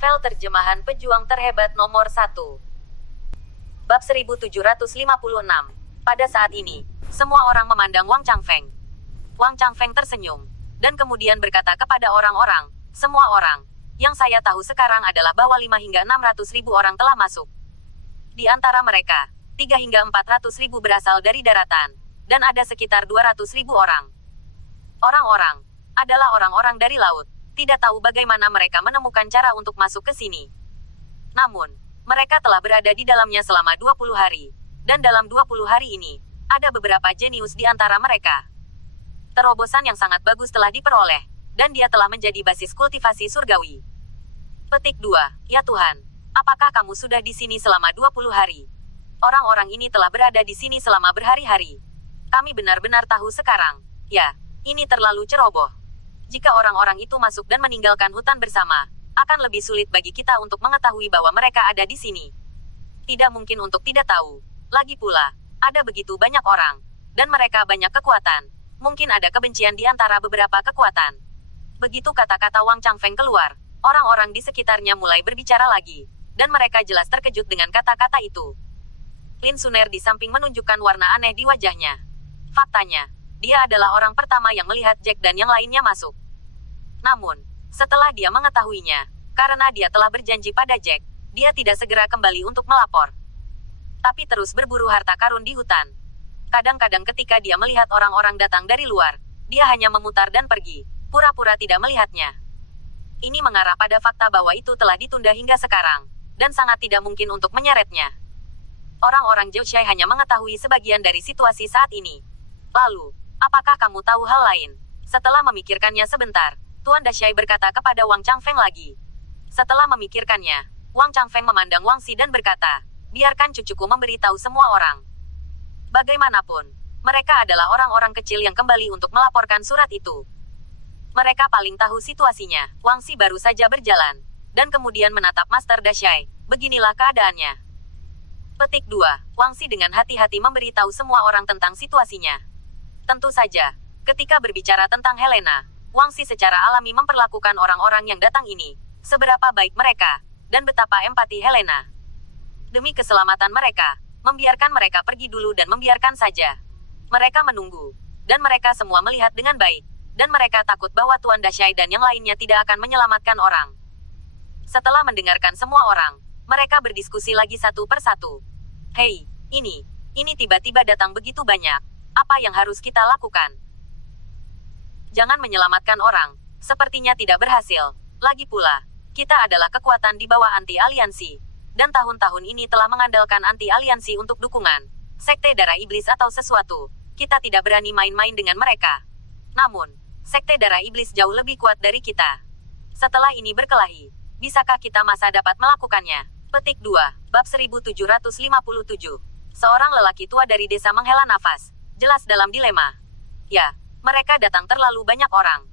Novel terjemahan pejuang terhebat nomor 1. Bab 1756. Pada saat ini, semua orang memandang Wang Changfeng. Wang Changfeng tersenyum, dan kemudian berkata kepada orang-orang, semua orang, yang saya tahu sekarang adalah bahwa 5 hingga 600 ribu orang telah masuk. Di antara mereka, 3 hingga 400 ribu berasal dari daratan, dan ada sekitar 200 ribu orang. Orang-orang adalah orang-orang dari laut. Tidak tahu bagaimana mereka menemukan cara untuk masuk ke sini. Namun, mereka telah berada di dalamnya selama 20 hari. Dan dalam 20 hari ini, ada beberapa jenius di antara mereka. Terobosan yang sangat bagus telah diperoleh, dan dia telah menjadi basis kultivasi surgawi. Petik 2. Ya Tuhan, apakah kamu sudah di sini selama 20 hari? Orang-orang ini telah berada di sini selama berhari-hari. Kami benar-benar tahu sekarang. Ya, ini terlalu ceroboh. Jika orang-orang itu masuk dan meninggalkan hutan bersama, akan lebih sulit bagi kita untuk mengetahui bahwa mereka ada di sini. Tidak mungkin untuk tidak tahu. Lagi pula, ada begitu banyak orang, dan mereka banyak kekuatan. Mungkin ada kebencian di antara beberapa kekuatan. Begitu kata-kata Wang Changfeng keluar, orang-orang di sekitarnya mulai berbicara lagi, dan mereka jelas terkejut dengan kata-kata itu. Lin Suner di samping menunjukkan warna aneh di wajahnya. Faktanya, dia adalah orang pertama yang melihat Jack dan yang lainnya masuk. Namun, setelah dia mengetahuinya, karena dia telah berjanji pada Jack, dia tidak segera kembali untuk melapor. Tapi terus berburu harta karun di hutan. Kadang-kadang ketika dia melihat orang-orang datang dari luar, dia hanya memutar dan pergi, pura-pura tidak melihatnya. Ini mengarah pada fakta bahwa itu telah ditunda hingga sekarang, dan sangat tidak mungkin untuk menyeretnya. Orang-orang Zhouxai hanya mengetahui sebagian dari situasi saat ini. Lalu, apakah kamu tahu hal lain? Setelah memikirkannya sebentar, Tuan Dashai berkata kepada Wang Changfeng lagi. Setelah memikirkannya, Wang Changfeng memandang Wang Si dan berkata, biarkan cucuku memberitahu semua orang. Bagaimanapun, mereka adalah orang-orang kecil yang kembali untuk melaporkan surat itu. Mereka paling tahu situasinya. Wang Si baru saja berjalan, dan kemudian menatap Master Dashai. Beginilah keadaannya. Petik 2. Wang Si dengan hati-hati memberitahu semua orang tentang situasinya. Tentu saja, ketika berbicara tentang Helena, Wang Si secara alami memperlakukan orang-orang yang datang ini, seberapa baik mereka, dan betapa empati Helena. Demi keselamatan mereka, membiarkan mereka pergi dulu dan membiarkan saja. Mereka menunggu, dan mereka semua melihat dengan baik, dan mereka takut bahwa Tuan Dashai dan yang lainnya tidak akan menyelamatkan orang. Setelah mendengarkan semua orang, mereka berdiskusi lagi satu persatu. Hei, ini tiba-tiba datang begitu banyak. Apa yang harus kita lakukan? Jangan menyelamatkan orang, sepertinya tidak berhasil. Lagi pula, kita adalah kekuatan di bawah anti-aliansi. Dan tahun-tahun ini telah mengandalkan anti-aliansi untuk dukungan. Sekte darah iblis atau sesuatu. Kita tidak berani main-main dengan mereka. Namun, sekte darah iblis jauh lebih kuat dari kita. Setelah ini berkelahi, bisakah kita masa dapat melakukannya? Petik 2. Bab 1757. Seorang lelaki tua dari desa menghela nafas. Jelas dalam dilema. Ya, mereka datang terlalu banyak orang.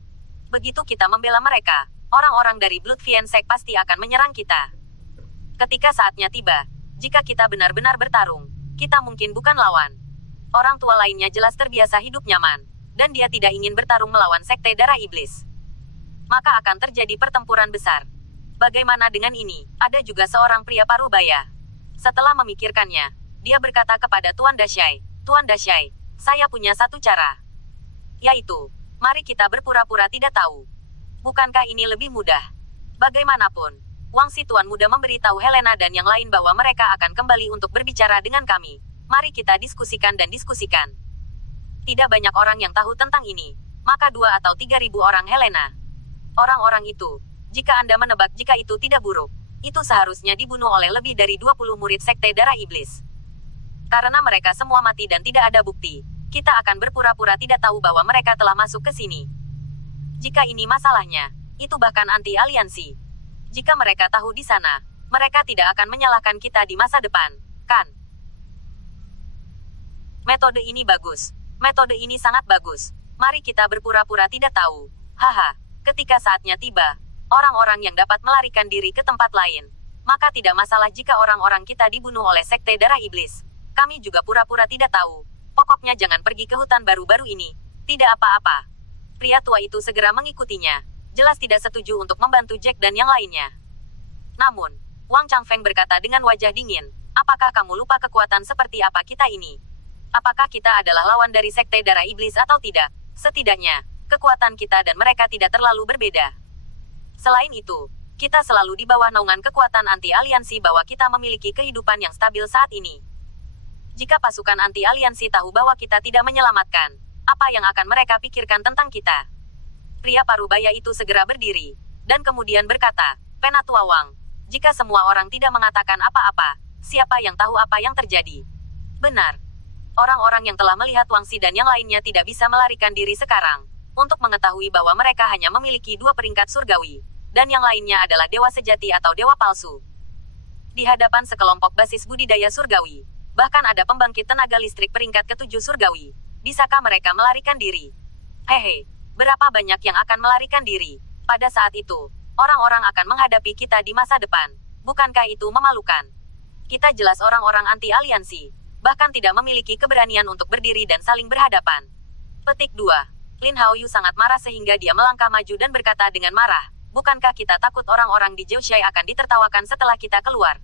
Begitu kita membela mereka, orang-orang dari Blood Fiend Sect pasti akan menyerang kita. Ketika saatnya tiba, jika kita benar-benar bertarung, kita mungkin bukan lawan. Orang tua lainnya jelas terbiasa hidup nyaman, dan dia tidak ingin bertarung melawan sekte darah iblis. Maka akan terjadi pertempuran besar. Bagaimana dengan ini? Ada juga seorang pria parubaya. Setelah memikirkannya, dia berkata kepada Tuan Dashai, Tuan Dashai, saya punya satu cara. Yaitu, mari kita berpura-pura tidak tahu. Bukankah ini lebih mudah? Bagaimanapun, Wang Si Tuan Muda memberitahu Helena dan yang lain bahwa mereka akan kembali untuk berbicara dengan kami. Mari kita diskusikan dan diskusikan. Tidak banyak orang yang tahu tentang ini, maka 2 atau 3 ribu orang Helena. Orang-orang itu, jika Anda menebak jika itu tidak buruk, itu seharusnya dibunuh oleh lebih dari 20 murid sekte darah iblis. Karena mereka semua mati dan tidak ada bukti, kita akan berpura-pura tidak tahu bahwa mereka telah masuk ke sini. Jika ini masalahnya, itu bahkan anti-aliansi. Jika mereka tahu di sana, mereka tidak akan menyalahkan kita di masa depan, kan? Metode ini bagus. Metode ini sangat bagus. Mari kita berpura-pura tidak tahu. Haha, ketika saatnya tiba, orang-orang yang dapat melarikan diri ke tempat lain. Maka tidak masalah jika orang-orang kita dibunuh oleh sekte darah iblis. Kami juga pura-pura tidak tahu. Pokoknya jangan pergi ke hutan baru-baru ini. Tidak apa-apa. Pria tua itu segera mengikutinya. Jelas tidak setuju untuk membantu Jack dan yang lainnya. Namun, Wang Changfeng berkata dengan wajah dingin, apakah kamu lupa kekuatan seperti apa kita ini? Apakah kita adalah lawan dari Sekte Darah Iblis atau tidak? Setidaknya, kekuatan kita dan mereka tidak terlalu berbeda. Selain itu, kita selalu di bawah naungan kekuatan anti-aliansi bahwa kita memiliki kehidupan yang stabil saat ini. Jika pasukan anti-aliansi tahu bahwa kita tidak menyelamatkan, apa yang akan mereka pikirkan tentang kita? Pria parubaya itu segera berdiri, dan kemudian berkata, Penatua Wang, jika semua orang tidak mengatakan apa-apa, siapa yang tahu apa yang terjadi? Benar. Orang-orang yang telah melihat Wang Xi dan yang lainnya tidak bisa melarikan diri sekarang, untuk mengetahui bahwa mereka hanya memiliki 2 peringkat surgawi, dan yang lainnya adalah dewa sejati atau dewa palsu. Di hadapan sekelompok basis budidaya surgawi, bahkan ada pembangkit tenaga listrik peringkat ke-7 surgawi, bisakah mereka melarikan diri? Hehe, berapa banyak yang akan melarikan diri? Pada saat itu, orang-orang akan menghadapi kita di masa depan. Bukankah itu memalukan? Kita jelas orang-orang anti-aliansi, bahkan tidak memiliki keberanian untuk berdiri dan saling berhadapan. Petik 2. Lin Haoyu sangat marah sehingga dia melangkah maju dan berkata dengan marah, bukankah kita takut orang-orang di Zhouxai akan ditertawakan setelah kita keluar?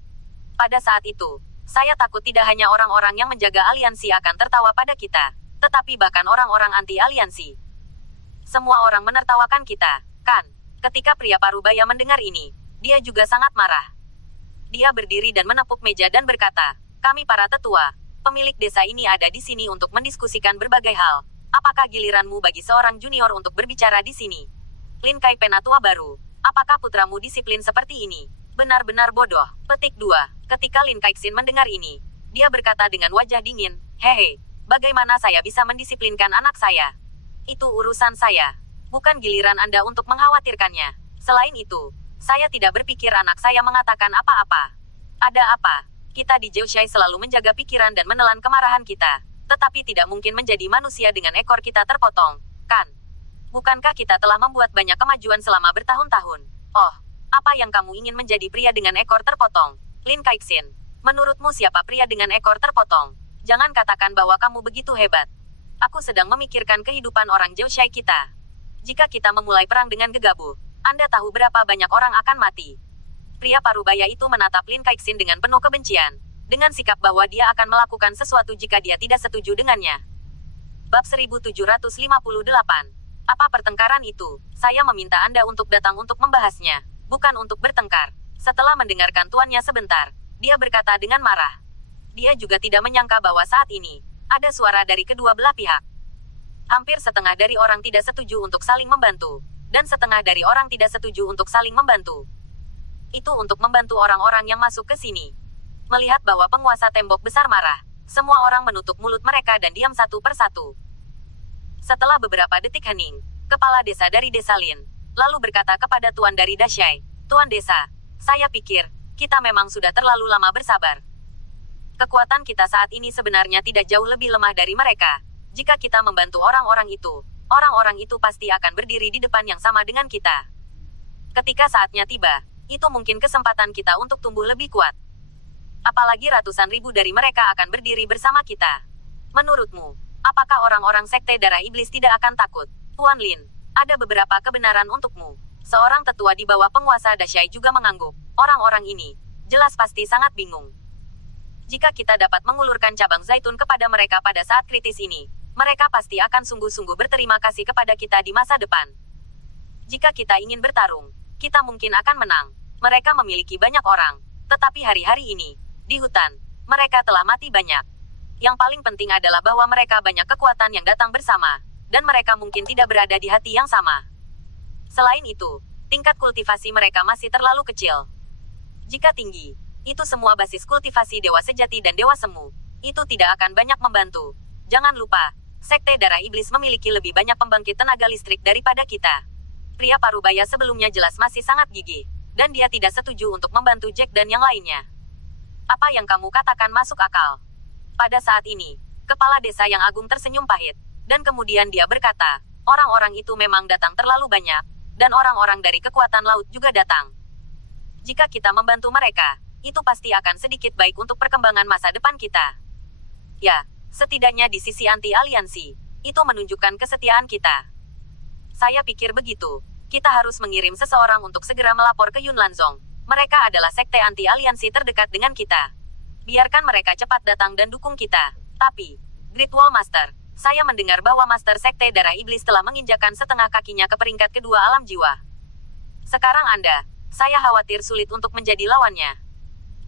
Pada saat itu, saya takut tidak hanya orang-orang yang menjaga aliansi akan tertawa pada kita, tetapi bahkan orang-orang anti-aliansi. Semua orang menertawakan kita, kan? Ketika pria parubaya mendengar ini, dia juga sangat marah. Dia berdiri dan menepuk meja dan berkata, kami para tetua, pemilik desa ini ada di sini untuk mendiskusikan berbagai hal. Apakah giliranmu bagi seorang junior untuk berbicara di sini? Lin Kai Penatua baru, apakah putramu disiplin seperti ini? Benar-benar bodoh. Petik 2. Ketika Lin Kaixin mendengar ini, dia berkata dengan wajah dingin, hehe, bagaimana saya bisa mendisiplinkan anak saya? Itu urusan saya. Bukan giliran Anda untuk mengkhawatirkannya. Selain itu, saya tidak berpikir anak saya mengatakan apa-apa. Ada apa? Kita di Zhouxai selalu menjaga pikiran dan menelan kemarahan kita, tetapi tidak mungkin menjadi manusia dengan ekor kita terpotong, kan? Bukankah kita telah membuat banyak kemajuan selama bertahun-tahun? Oh, apa yang kamu ingin menjadi pria dengan ekor terpotong? Lin Kaixin, menurutmu siapa pria dengan ekor terpotong? Jangan katakan bahwa kamu begitu hebat. Aku sedang memikirkan kehidupan orang Zhouxai kita. Jika kita memulai perang dengan gegabah, Anda tahu berapa banyak orang akan mati. Pria parubaya itu menatap Lin Kaixin dengan penuh kebencian, dengan sikap bahwa dia akan melakukan sesuatu jika dia tidak setuju dengannya. Bab 1758. Apa pertengkaran itu? Saya meminta Anda untuk datang untuk membahasnya, bukan untuk bertengkar. Setelah mendengarkan tuannya sebentar, dia berkata dengan marah. Dia juga tidak menyangka bahwa saat ini, ada suara dari kedua belah pihak. Hampir setengah dari orang tidak setuju untuk saling membantu, dan setengah dari orang tidak setuju untuk saling membantu. Itu untuk membantu orang-orang yang masuk ke sini. Melihat bahwa penguasa tembok besar marah, semua orang menutup mulut mereka dan diam satu persatu. Setelah beberapa detik hening, kepala desa dari desa Lin, lalu berkata kepada tuan dari Dashai, Tuan desa, saya pikir, kita memang sudah terlalu lama bersabar. Kekuatan kita saat ini sebenarnya tidak jauh lebih lemah dari mereka. Jika kita membantu orang-orang itu pasti akan berdiri di depan yang sama dengan kita. Ketika saatnya tiba, itu mungkin kesempatan kita untuk tumbuh lebih kuat. Apalagi ratusan ribu dari mereka akan berdiri bersama kita. Menurutmu, apakah orang-orang Sekte Darah Iblis tidak akan takut? Tuan Lin, ada beberapa kebenaran untukmu. Seorang tetua di bawah penguasa Dashai juga mengangguk. Orang-orang ini, jelas pasti sangat bingung. Jika kita dapat mengulurkan cabang zaitun kepada mereka pada saat kritis ini, mereka pasti akan sungguh-sungguh berterima kasih kepada kita di masa depan. Jika kita ingin bertarung, kita mungkin akan menang. Mereka memiliki banyak orang, tetapi hari-hari ini, di hutan, mereka telah mati banyak. Yang paling penting adalah bahwa mereka banyak kekuatan yang datang bersama, dan mereka mungkin tidak berada di hati yang sama. Selain itu, tingkat kultivasi mereka masih terlalu kecil. Jika tinggi, itu semua basis kultivasi dewa sejati dan dewa semu. Itu tidak akan banyak membantu. Jangan lupa, Sekte Darah Iblis memiliki lebih banyak pembangkit tenaga listrik daripada kita. Pria parubaya sebelumnya jelas masih sangat gigih, dan dia tidak setuju untuk membantu Jack dan yang lainnya. Apa yang kamu katakan masuk akal. Pada saat ini, kepala desa yang agung tersenyum pahit, dan kemudian dia berkata, orang-orang itu memang datang terlalu banyak, dan orang-orang dari kekuatan laut juga datang. Jika kita membantu mereka, itu pasti akan sedikit baik untuk perkembangan masa depan kita. Ya, setidaknya di sisi anti-aliansi, itu menunjukkan kesetiaan kita. Saya pikir begitu. Kita harus mengirim seseorang untuk segera melapor ke Yun Lanzong. Mereka adalah sekte anti-aliansi terdekat dengan kita. Biarkan mereka cepat datang dan dukung kita. Tapi, Great Wall Master, saya mendengar bahwa Master Sekte Darah Iblis telah menginjakan setengah kakinya ke peringkat kedua alam jiwa. Sekarang saya khawatir sulit untuk menjadi lawannya.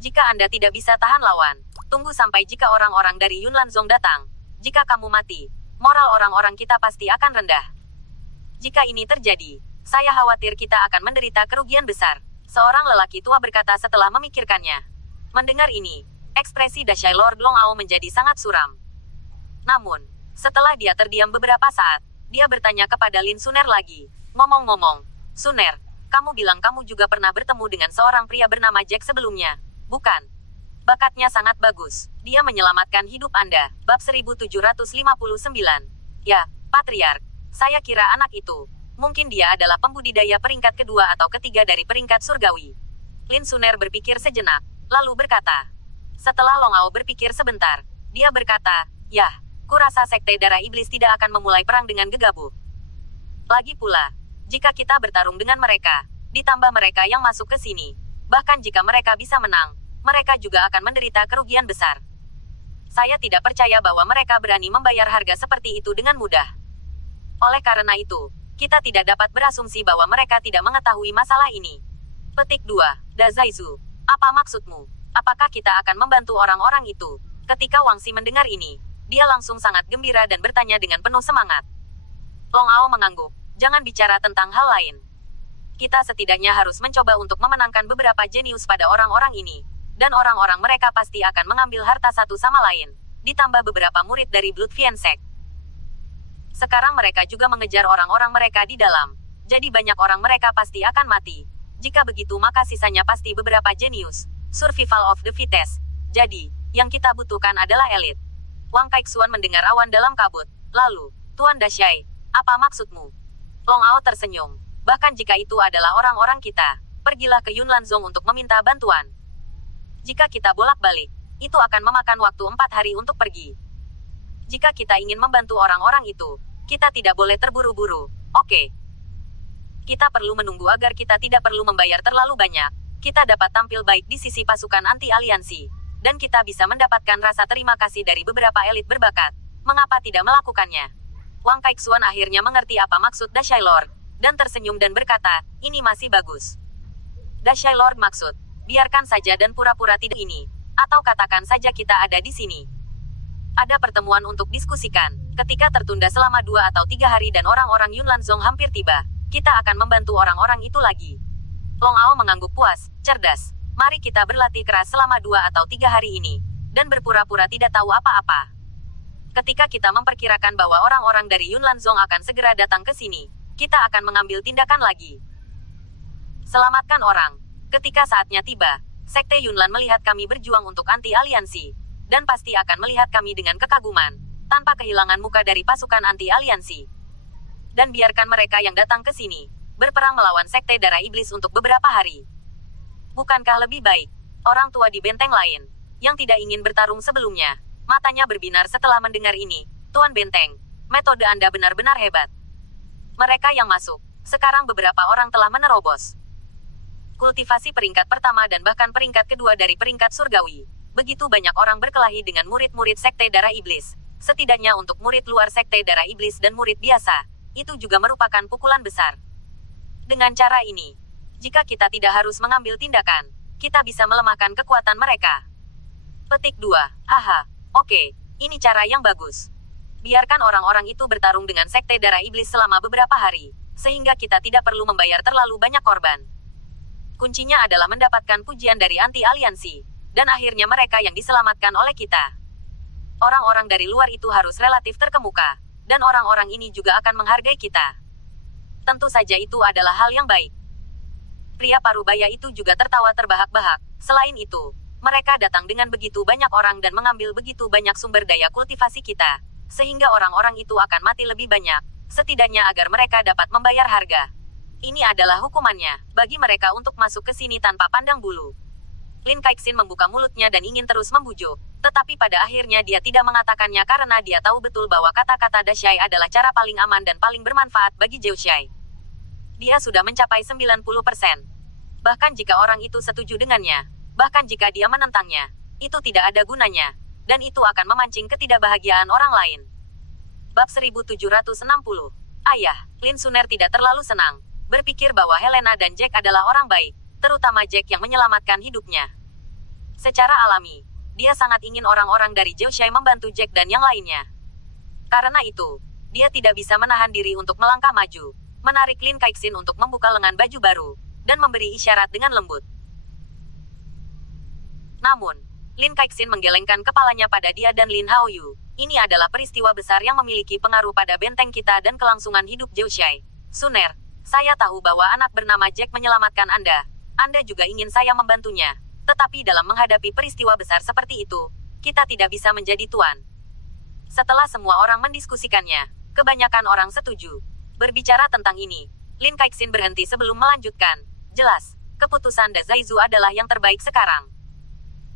Jika Anda tidak bisa tahan lawan, tunggu sampai jika orang-orang dari Yunlanzong datang. Jika kamu mati, moral orang-orang kita pasti akan rendah. Jika ini terjadi, saya khawatir kita akan menderita kerugian besar. Seorang lelaki tua berkata setelah memikirkannya. Mendengar ini, ekspresi Dashai Lord Longao menjadi sangat suram. Namun, setelah dia terdiam beberapa saat, dia bertanya kepada Lin Suner lagi. Ngomong-ngomong, Suner, kamu bilang kamu juga pernah bertemu dengan seorang pria bernama Jack sebelumnya, bukan? Bakatnya sangat bagus. Dia menyelamatkan hidup Anda. Bab 1759. Ya, Patriark. Saya kira anak itu. Mungkin dia adalah pembudidaya peringkat kedua atau ketiga dari peringkat surgawi. Lin Suner berpikir sejenak, lalu berkata. Setelah Longao berpikir sebentar, dia berkata, "Yah, kurasa Sekte Darah Iblis tidak akan memulai perang dengan gegabah. Lagi pula, jika kita bertarung dengan mereka, ditambah mereka yang masuk ke sini, bahkan jika mereka bisa menang, mereka juga akan menderita kerugian besar. Saya tidak percaya bahwa mereka berani membayar harga seperti itu dengan mudah. Oleh karena itu, kita tidak dapat berasumsi bahwa mereka tidak mengetahui masalah ini." Petik 2. Da Zaizu, apa maksudmu? Apakah kita akan membantu orang-orang itu? Ketika Wang Xi mendengar ini, dia langsung sangat gembira dan bertanya dengan penuh semangat. Longao mengangguk, jangan bicara tentang hal lain. Kita setidaknya harus mencoba untuk memenangkan beberapa jenius pada orang-orang ini. Dan orang-orang mereka pasti akan mengambil harta satu sama lain. Ditambah beberapa murid dari Blood Fiend Sect. Sekarang mereka juga mengejar orang-orang mereka di dalam. Jadi banyak orang mereka pasti akan mati. Jika begitu maka sisanya pasti beberapa jenius. Survival of the fittest. Jadi, yang kita butuhkan adalah elit. Wang Kaixuan mendengar awan dalam kabut. Lalu, Tuan Dashai, apa maksudmu? Longao tersenyum. Bahkan jika itu adalah orang-orang kita, pergilah ke Yunlanzong untuk meminta bantuan. Jika kita bolak-balik, itu akan memakan waktu 4 hari untuk pergi. Jika kita ingin membantu orang-orang itu, kita tidak boleh terburu-buru, oke? Kita perlu menunggu agar kita tidak perlu membayar terlalu banyak. Kita dapat tampil baik di sisi pasukan anti-aliansi. Dan kita bisa mendapatkan rasa terima kasih dari beberapa elit berbakat. Mengapa tidak melakukannya? Wang Kaixuan akhirnya mengerti apa maksud Dashai Lord, dan tersenyum dan berkata, ini masih bagus. Dashai Lord maksud, biarkan saja dan pura-pura tidak ini. Atau katakan saja kita ada di sini. Ada pertemuan untuk diskusikan. Ketika tertunda selama 2 atau 3 hari dan orang-orang Yunlanzong hampir tiba, kita akan membantu orang-orang itu lagi. Longao mengangguk puas, cerdas. Mari kita berlatih keras selama 2 atau 3 hari ini, dan berpura-pura tidak tahu apa-apa. Ketika kita memperkirakan bahwa orang-orang dari Yunlanzong akan segera datang ke sini, kita akan mengambil tindakan lagi. Selamatkan orang. Ketika saatnya tiba, Sekte Yunlan melihat kami berjuang untuk anti-aliansi. Dan pasti akan melihat kami dengan kekaguman, tanpa kehilangan muka dari pasukan anti-aliansi. Dan biarkan mereka yang datang ke sini, berperang melawan Sekte Darah Iblis untuk beberapa hari. Bukankah lebih baik, orang tua di benteng lain, yang tidak ingin bertarung sebelumnya, matanya berbinar setelah mendengar ini, Tuan Benteng, metode Anda benar-benar hebat. Mereka yang masuk, sekarang beberapa orang telah menerobos. Kultivasi peringkat pertama dan bahkan peringkat kedua dari peringkat surgawi. Begitu banyak orang berkelahi dengan murid-murid Sekte Darah Iblis. Setidaknya untuk murid luar Sekte Darah Iblis dan murid biasa, itu juga merupakan pukulan besar. Dengan cara ini, jika kita tidak harus mengambil tindakan, kita bisa melemahkan kekuatan mereka. Petik 2. Haha, oke, ini cara yang bagus. Biarkan orang-orang itu bertarung dengan Sekte Darah Iblis selama beberapa hari, sehingga kita tidak perlu membayar terlalu banyak korban. Kuncinya adalah mendapatkan pujian dari anti-aliansi. Dan akhirnya mereka yang diselamatkan oleh kita. Orang-orang dari luar itu harus relatif terkemuka, dan orang-orang ini juga akan menghargai kita. Tentu saja itu adalah hal yang baik. Pria parubaya itu juga tertawa terbahak-bahak. Selain itu, mereka datang dengan begitu banyak orang dan mengambil begitu banyak sumber daya kultivasi kita, sehingga orang-orang itu akan mati lebih banyak, setidaknya agar mereka dapat membayar harga. Ini adalah hukumannya, bagi mereka untuk masuk ke sini tanpa pandang bulu. Lin Kaixin membuka mulutnya dan ingin terus membujuk, tetapi pada akhirnya dia tidak mengatakannya karena dia tahu betul bahwa kata-kata Dashai adalah cara paling aman dan paling bermanfaat bagi Zhou Xiai. Dia sudah mencapai 90%. Bahkan jika orang itu setuju dengannya, bahkan jika dia menentangnya, itu tidak ada gunanya, dan itu akan memancing ketidakbahagiaan orang lain. Bab 1760. Ayah, Lin Suner tidak terlalu senang, berpikir bahwa Helena dan Jack adalah orang baik, terutama Jack yang menyelamatkan hidupnya. Secara alami, dia sangat ingin orang-orang dari Zhou membantu Jack dan yang lainnya. Karena itu, dia tidak bisa menahan diri untuk melangkah maju, menarik Lin Kexin untuk membuka lengan baju baru, dan memberi isyarat dengan lembut. Namun, Lin Kexin menggelengkan kepalanya pada dia dan Lin Haoyu. Ini adalah peristiwa besar yang memiliki pengaruh pada benteng kita dan kelangsungan hidup Zhou. Suner, saya tahu bahwa anak bernama Jack menyelamatkan Anda. Anda juga ingin saya membantunya. Tetapi dalam menghadapi peristiwa besar seperti itu, kita tidak bisa menjadi tuan. Setelah semua orang mendiskusikannya, kebanyakan orang setuju. Berbicara tentang ini, Lin Kexin berhenti sebelum melanjutkan. Jelas, keputusan Da Zaizu adalah yang terbaik sekarang.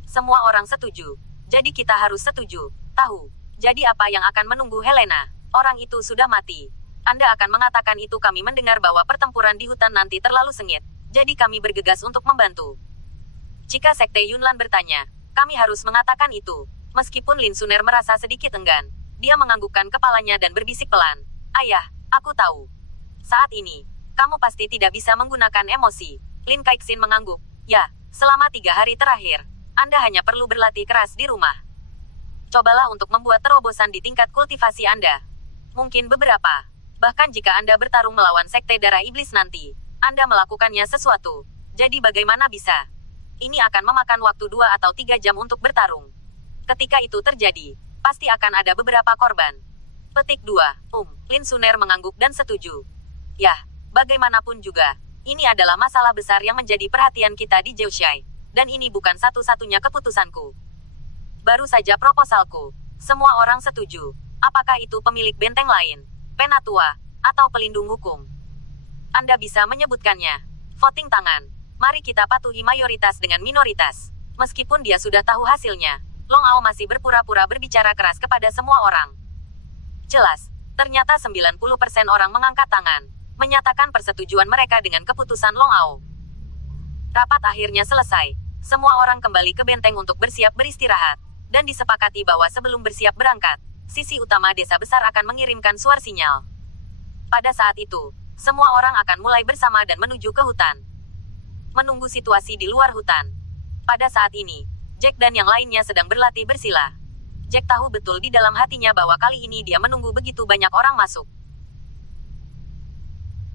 Semua orang setuju. Jadi kita harus setuju. Tahu. Jadi apa yang akan menunggu Helena? Orang itu sudah mati. Anda akan mengatakan itu kami mendengar bahwa pertempuran di hutan nanti terlalu sengit. Jadi kami bergegas untuk membantu. Jika Sekte Yunlan bertanya, kami harus mengatakan itu. Meskipun Lin Suner merasa sedikit enggan, dia menganggukkan kepalanya dan berbisik pelan. Ayah, aku tahu. Saat ini, kamu pasti tidak bisa menggunakan emosi. Lin Kexin mengangguk. Ya, selama 3 hari terakhir, Anda hanya perlu berlatih keras di rumah. Cobalah untuk membuat terobosan di tingkat kultivasi Anda. Mungkin beberapa. Bahkan jika Anda bertarung melawan Sekte Darah Iblis nanti, Anda melakukannya sesuatu. Jadi bagaimana bisa? Ini akan memakan waktu 2 atau 3 jam untuk bertarung. Ketika itu terjadi, pasti akan ada beberapa korban. Petik 2. Lin Suner mengangguk dan setuju. Yah, bagaimanapun juga, ini adalah masalah besar yang menjadi perhatian kita di Zhou. Dan ini bukan satu-satunya keputusanku. Baru saja proposalku. Semua orang setuju. Apakah itu pemilik benteng lain, penatua, atau pelindung hukum? Anda bisa menyebutkannya. Voting tangan. Mari kita patuhi mayoritas dengan minoritas. Meskipun dia sudah tahu hasilnya, Long Ao masih berpura-pura berbicara keras kepada semua orang. Jelas, ternyata 90% orang mengangkat tangan, menyatakan persetujuan mereka dengan keputusan Long Ao. Rapat akhirnya selesai. Semua orang kembali ke benteng untuk bersiap beristirahat, dan disepakati bahwa sebelum bersiap berangkat, sisi utama desa besar akan mengirimkan suar sinyal. Pada saat itu, semua orang akan mulai bersama dan menuju ke hutan. Menunggu situasi di luar hutan. Pada saat ini, Jack dan yang lainnya sedang berlatih bersila. Jack tahu betul di dalam hatinya bahwa kali ini dia menunggu begitu banyak orang masuk.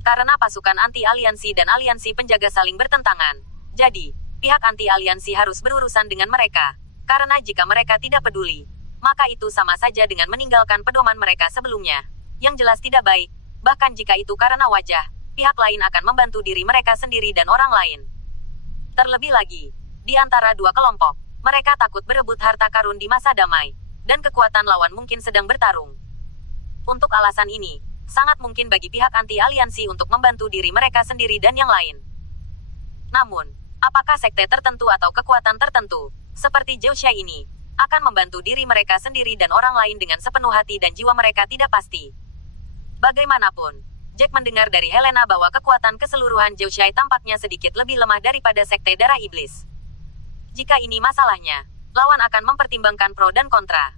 Karena pasukan anti-aliansi dan aliansi penjaga saling bertentangan, jadi, pihak anti-aliansi harus berurusan dengan mereka. Karena jika mereka tidak peduli, maka itu sama saja dengan meninggalkan pedoman mereka sebelumnya. Yang jelas tidak baik, bahkan jika itu karena wajah, pihak lain akan membantu diri mereka sendiri dan orang lain. Terlebih lagi, di antara dua kelompok, mereka takut berebut harta karun di masa damai, dan kekuatan lawan mungkin sedang bertarung. Untuk alasan ini, sangat mungkin bagi pihak anti-aliansi untuk membantu diri mereka sendiri dan yang lain. Namun, apakah sekte tertentu atau kekuatan tertentu, seperti Zhou ini, akan membantu diri mereka sendiri dan orang lain dengan sepenuh hati dan jiwa mereka tidak pasti. Bagaimanapun, Jack mendengar dari Helena bahwa kekuatan keseluruhan Zhou tampaknya sedikit lebih lemah daripada Sekte Darah Iblis. Jika ini masalahnya, lawan akan mempertimbangkan pro dan kontra.